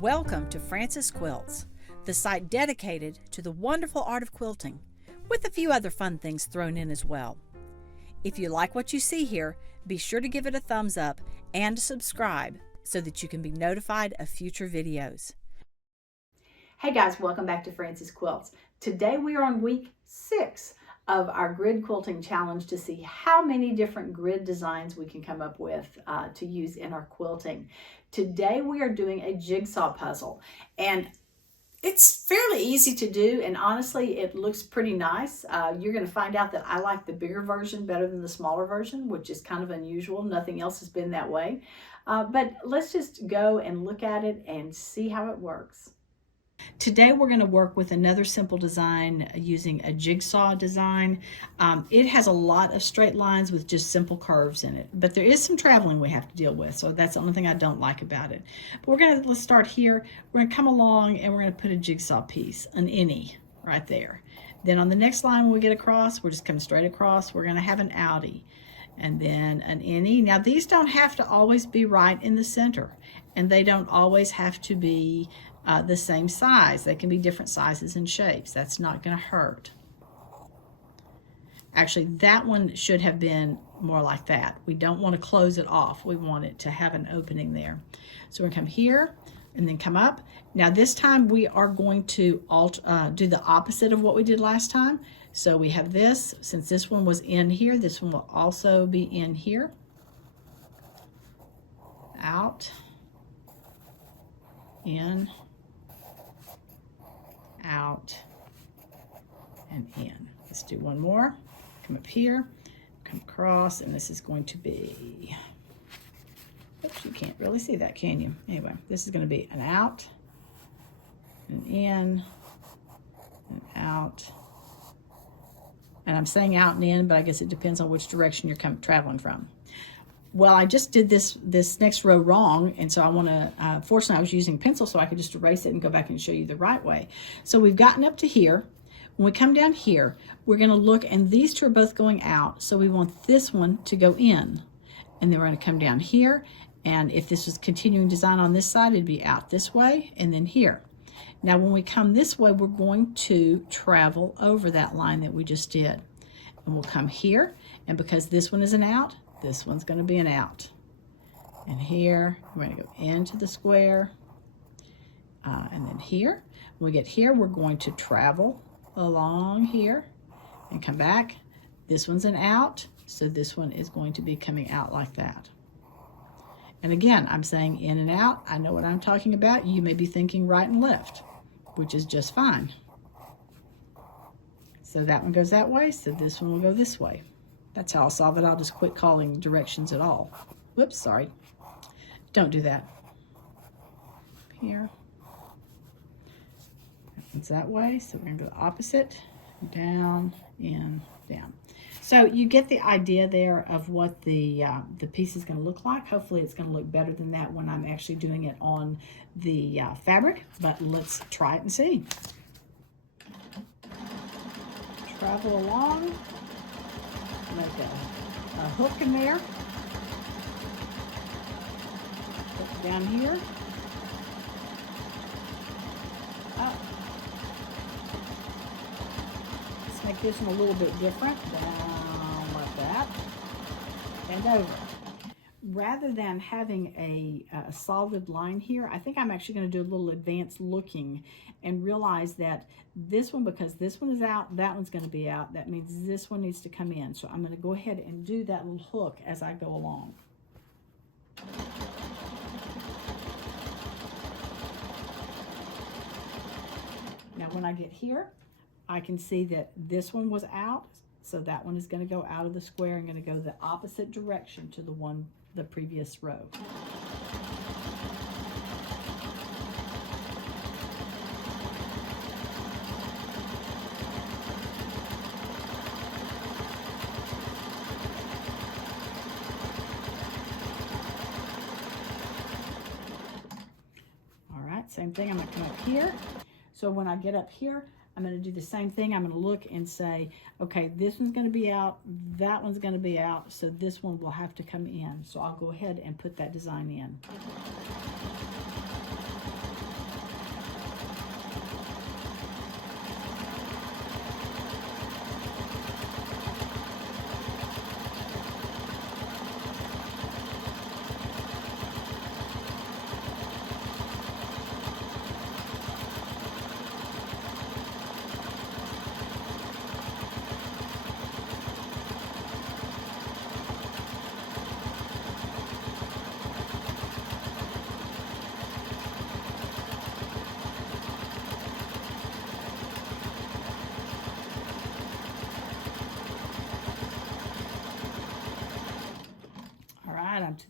Welcome to Frances Quilts, the site dedicated to the wonderful art of quilting, with a few other fun things thrown in as well. If you like what you see here, be sure to give it a thumbs up and subscribe so that you can be notified of future videos. Hey guys, welcome back to Frances Quilts. Today we are on week 6 of our grid quilting challenge to see how many different grid designs we can come up with to use in our quilting. Today we are doing a jigsaw puzzle, and it's fairly easy to do, and honestly it looks pretty nice. You're going to find out that I like the bigger version better than the smaller version, which is kind of unusual. Nothing else has been that way. But let's just go and look at it and see how it works. Today we're going to work with another simple design using a jigsaw design. It has a lot of straight lines with just simple curves in it, but there is some traveling we have to deal with, so that's the only thing I don't like about it. But let's start here. We're going to come along and we're going to put a jigsaw piece, an innie, right there. Then on the next line when we get across, we're just coming straight across, we're going to have an outie, and then an innie. Now these don't have to always be right in the center, and they don't always have to be the same size. They can be different sizes and shapes. That's not going to hurt. Actually, that one should have been more like that. We don't want to close it off. We want it to have an opening there. So we're going to come here and then come up. Now this time we are going to do the opposite of what we did last time. So we have this. Since this one was in here, this one will also be in here. Out. In. Out and in. Let's do one more. Come up here, come across, and this is going to be, oops, you can't really see that, can you? Anyway, this is going to be an out, an in, an out, and I'm saying out and in, but I guess it depends on which direction you're traveling from. Well, I just did this next row wrong, and so I want to, fortunately I was using pencil so I could just erase it and go back and show you the right way. So we've gotten up to here. When we come down here, we're going to look, and these two are both going out, so we want this one to go in. And then we're going to come down here, and if this was continuing design on this side, it'd be out this way and then here. Now when we come this way, we're going to travel over that line that we just did. And we'll come here, and because this one is an out, this one's going to be an out. And here, we're going to go into the square. And then here, when we get here, we're going to travel along here and come back. This one's an out, so this one is going to be coming out like that. And again, I'm saying in and out. I know what I'm talking about. You may be thinking right and left, which is just fine. So that one goes that way, so this one will go this way. That's how I'll solve it. I'll just quit calling directions at all. Whoops, sorry. Don't do that. Here. It's that way, so we're going to go the opposite. Down, in, down. So you get the idea there of what the piece is going to look like. Hopefully it's going to look better than that when I'm actually doing it on the fabric, but let's try it and see. Travel along. Make a hook in there, hook down here, up. Let's make this one a little bit different, down like that, and over. Rather than having a solid line here, I think I'm actually going to do a little advanced looking and realize that this one, because this one is out, that one's going to be out. That means this one needs to come in. So I'm going to go ahead and do that little hook as I go along. Now when I get here, I can see that this one was out. So that one is going to go out of the square and going to go the opposite direction to the previous row. All right, same thing. I'm going to come up here. So when I get up here, I'm going to do the same thing. I'm going to look and say, okay, this one's going to be out, that one's going to be out, so this one will have to come in. So I'll go ahead and put that design in.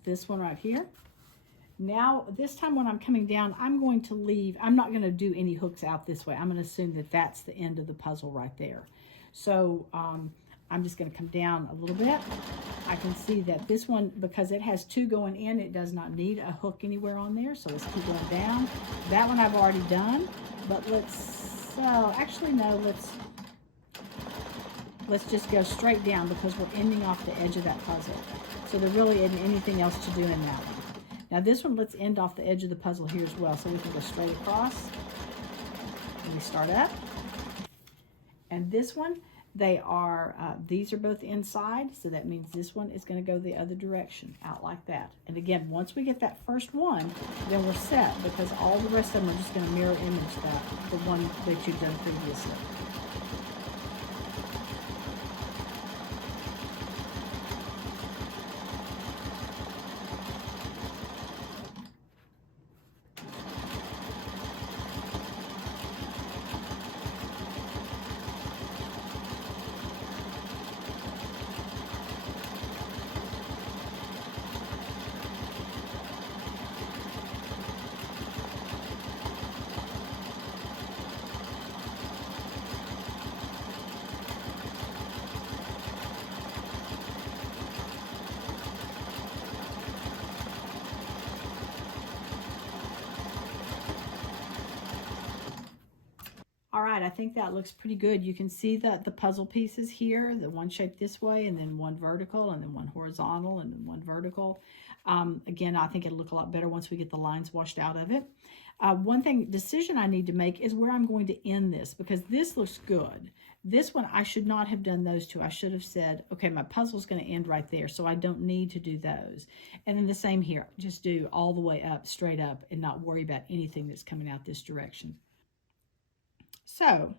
this one right here. Now, this time when I'm coming down, I'm going to leave, I'm not going to do any hooks out this way. I'm going to assume that that's the end of the puzzle right there. So I'm just going to come down a little bit. I can see that this one, because it has 2 going in, it does not need a hook anywhere on there. So let's keep going down. That one I've already done, but actually no, let's just go straight down because we're ending off the edge of that puzzle. So there really isn't anything else to do in that one. Now this one, let's end off the edge of the puzzle here as well. So we can go straight across. And we start up. And this one, these are both inside. So that means this one is going to go the other direction, out like that. And again, once we get that first one, then we're set because all the rest of them are just going to mirror image the one that you've done previously. All right, I think that looks pretty good. You can see that the puzzle pieces here, the one shaped this way, and then one vertical, and then one horizontal, and then one vertical. Again, I think it'll look a lot better once we get the lines washed out of it. Decision I need to make is where I'm going to end this, because this looks good. This one, I should not have done those two. I should have said, okay, my puzzle's going to end right there, so I don't need to do those. And then the same here, just do all the way up, straight up, and not worry about anything that's coming out this direction. So,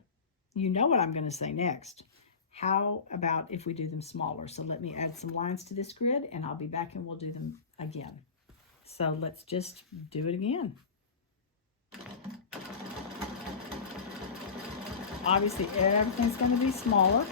you know what I'm going to say next. How about if we do them smaller? So let me add some lines to this grid, and I'll be back and we'll do them again. So let's just do it again. Obviously, everything's going to be smaller.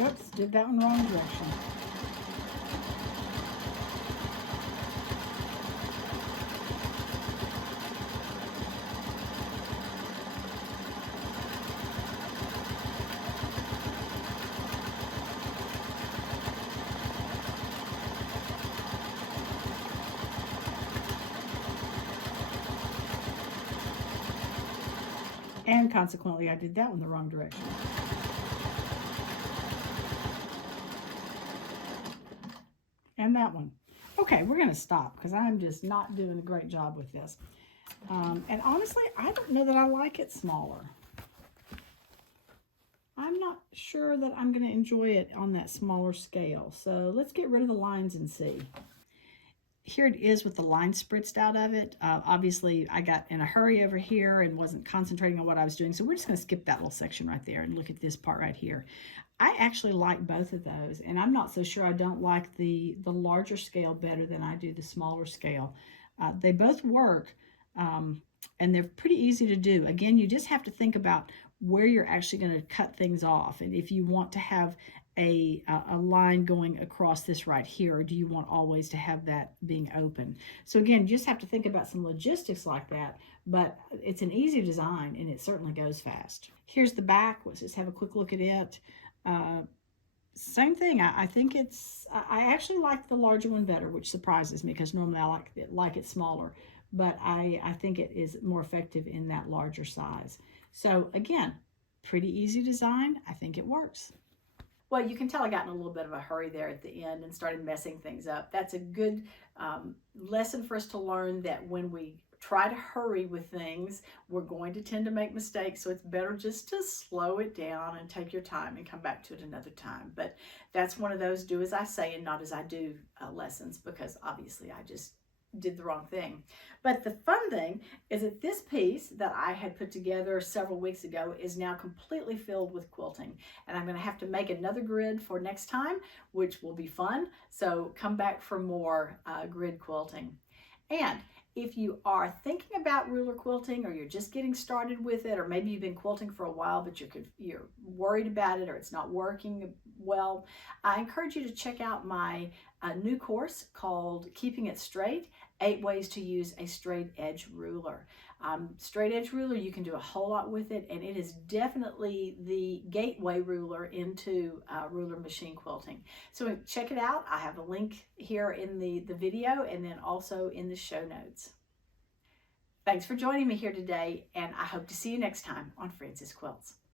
Oops, did that one wrong direction. And consequently, I did that one the wrong direction. And that one. Okay, we're going to stop because I'm just not doing a great job with this. And honestly, I don't know that I like it smaller. I'm not sure that I'm going to enjoy it on that smaller scale. So let's get rid of the lines and see. Here it is with the line spritzed out of it. Obviously, I got in a hurry over here and wasn't concentrating on what I was doing. So we're just going to skip that little section right there and look at this part right here. I actually like both of those, and I'm not so sure I don't like the larger scale better than I do the smaller scale. They both work. And they're pretty easy to do. Again, you just have to think about where you're actually going to cut things off, and if you want to have a line going across this right here, or do you want always to have that being open? So again, you just have to think about some logistics like that, but it's an easy design and it certainly goes fast. Here's the back. Let's just have a quick look at it. Same thing. I think I actually like the larger one better, which surprises me because normally I like it smaller, but I think it is more effective in that larger size. So again, pretty easy design. I think it works. Well, you can tell I got in a little bit of a hurry there at the end and started messing things up. That's a good lesson for us to learn, that when we try to hurry with things, we're going to tend to make mistakes. So it's better just to slow it down and take your time and come back to it another time. But that's one of those do as I say and not as I do lessons, because obviously I just did the wrong thing. But the fun thing is that this piece that I had put together several weeks ago is now completely filled with quilting, and I'm going to have to make another grid for next time, which will be fun. So come back for more grid quilting. And if you are thinking about ruler quilting, or you're just getting started with it, or maybe you've been quilting for a while but you're worried about it, or it's not working well, I encourage you to check out my new course called Keeping It Straight: 8 Ways to Use a Straight Edge Ruler. Straight edge ruler, you can do a whole lot with it, and it is definitely the gateway ruler into ruler machine quilting. So check it out. I have a link here in the video, and then also in the show notes. Thanks for joining me here today, and I hope to see you next time on Frances Quilts.